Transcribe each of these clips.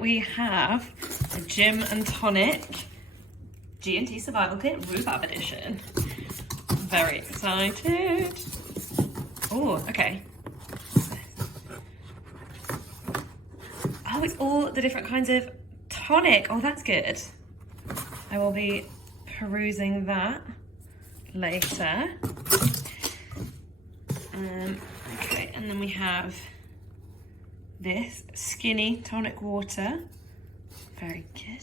We have the Gin and Tonic G&T Survival Kit Rhubarb Edition. Very excited. Oh, okay. Oh, it's all the different kinds of tonic. Oh, that's good. I will be perusing that later. Okay, and then we have this skinny tonic water. Very good.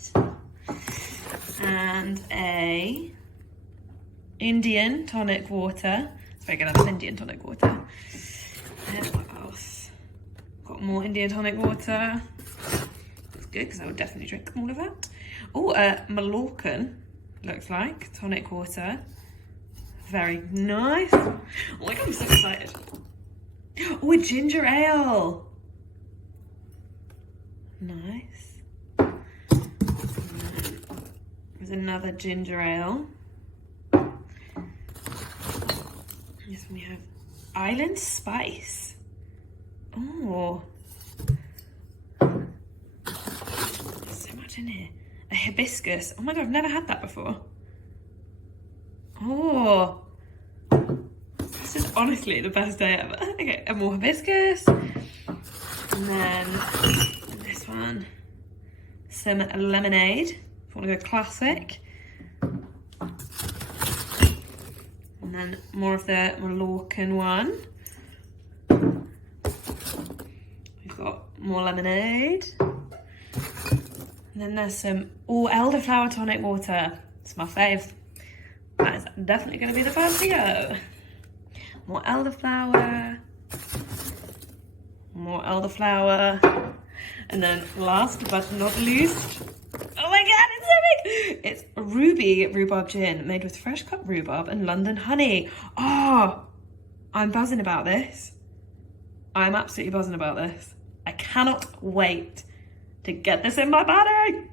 And a Indian tonic water. It's very good, I have Indian tonic water. And what else? Got more Indian tonic water. That's good because I would definitely drink all of that. Oh, Mallorcan, looks like, tonic water. Very nice. Oh my god, I'm so excited. Oh, a ginger ale. Nice. There's another ginger ale. Yes, we have Island Spice. Oh. There's so much in here. A hibiscus. Oh my god, I've never had that before. Oh. This is honestly the best day ever. Okay, and more hibiscus. And then this one. Some lemonade. If you want to go classic. And then more of the Mallorcan one. We've got more lemonade. And then there's some, elderflower tonic water. It's my fave. That is definitely going to be the first to go. More elderflower. More elderflower. And then last but not least, oh my god, it's so big! It's Rhubarb Gin, made with fresh cut rhubarb and London honey. Oh, I'm buzzing about this. I'm absolutely buzzing about this. I cannot wait to get this in my body.